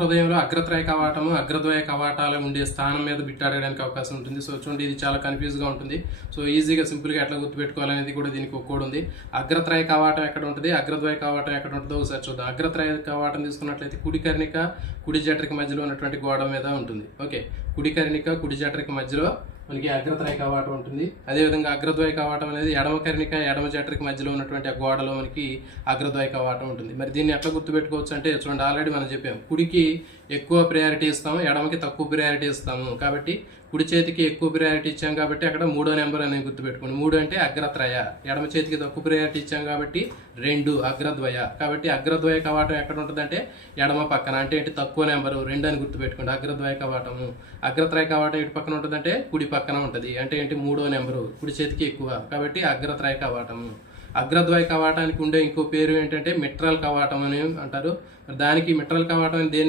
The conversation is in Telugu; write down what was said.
హృదయంలో అగ్రత్రయ కవాటము అగ్రద్వయ కవాటాలు ఉండే స్థానం మీద బిట్టాడడానికి అవకాశం ఉంటుంది. సో చూడండి ఇది చాలా కన్ఫ్యూజ్గా ఉంటుంది. సో ఈజీగా సింపుల్గా ఎట్లా గుర్తుపెట్టుకోవాలనేది కూడా దీనికి ఒక కోడ్ ఉంది. అగ్రత్రయ కవాటం ఎక్కడ ఉంటుంది? అగ్రద్వయ కవాటం ఎక్కడ ఉంటుందో ఒకసారి చూద్దాం. అగ్రత్రయ కవాటం తీసుకున్నట్లయితే కుడి కర్ణిక కుడి జఠరిక మధ్యలో ఉన్నటువంటి గోడ మీద ఉంటుంది. ఓకే కుడి కర్ణిక కుడి జఠరిక మధ్యలో మనకి అగ్రత్రయ కవాటం ఉంటుంది. అదేవిధంగా అగ్రద్వయ కవాటం అనేది ఎడమ కర్ణిక ఎడమ జఠరిక మధ్యలో ఉన్నటువంటి ఆ గోడలో మనకి అగ్రద్వయ కవాటం ఉంటుంది. మరి దీన్ని ఎట్లా గుర్తుపెట్టుకోవచ్చు అంటే చూడండి ఆల్రెడీ మనం చెప్పాం. కుడికి ఎక్కువ ప్రయారిటీ ఇస్తాము ఎడమకి తక్కువ ప్రయారిటీ ఇస్తాము. కాబట్టి కుడి చేతికి ఎక్కువ ప్రయారిటీ ఇచ్చాం కాబట్టి అక్కడ మూడో నెంబర్ అనేది గుర్తుపెట్టుకోండి. మూడు అంటే అగ్రత్రయ. ఎడమ చేతికి తక్కువ ప్రయారిటీ ఇచ్చాం కాబట్టి రెండు అగ్రద్వయ. కాబట్టి అగ్రద్వయ కవాటం ఎక్కడ ఉంటుందంటే ఎడమ పక్కన. అంటే ఏంటి? తక్కువ నెంబరు రెండు అని గుర్తుపెట్టుకోండి. అగ్రద్వయ కవాటము. అగ్రత్రయ కవాటం ఎటు పక్కన ఉంటుందంటే కుడి పక్కన ఉంటుంది. అంటే ఏంటి? మూడో నెంబరు కుడి చేతికి ఎక్కువ. కాబట్టి అగ్రత్రయ కవాటము. అగ్రద్వయ కవాటానికి ఉండే ఇంకో పేరు ఏంటంటే మిట్రల్ కవాటం అని అంటారు. దానికి మిట్రల్ కవాటం దేన్ని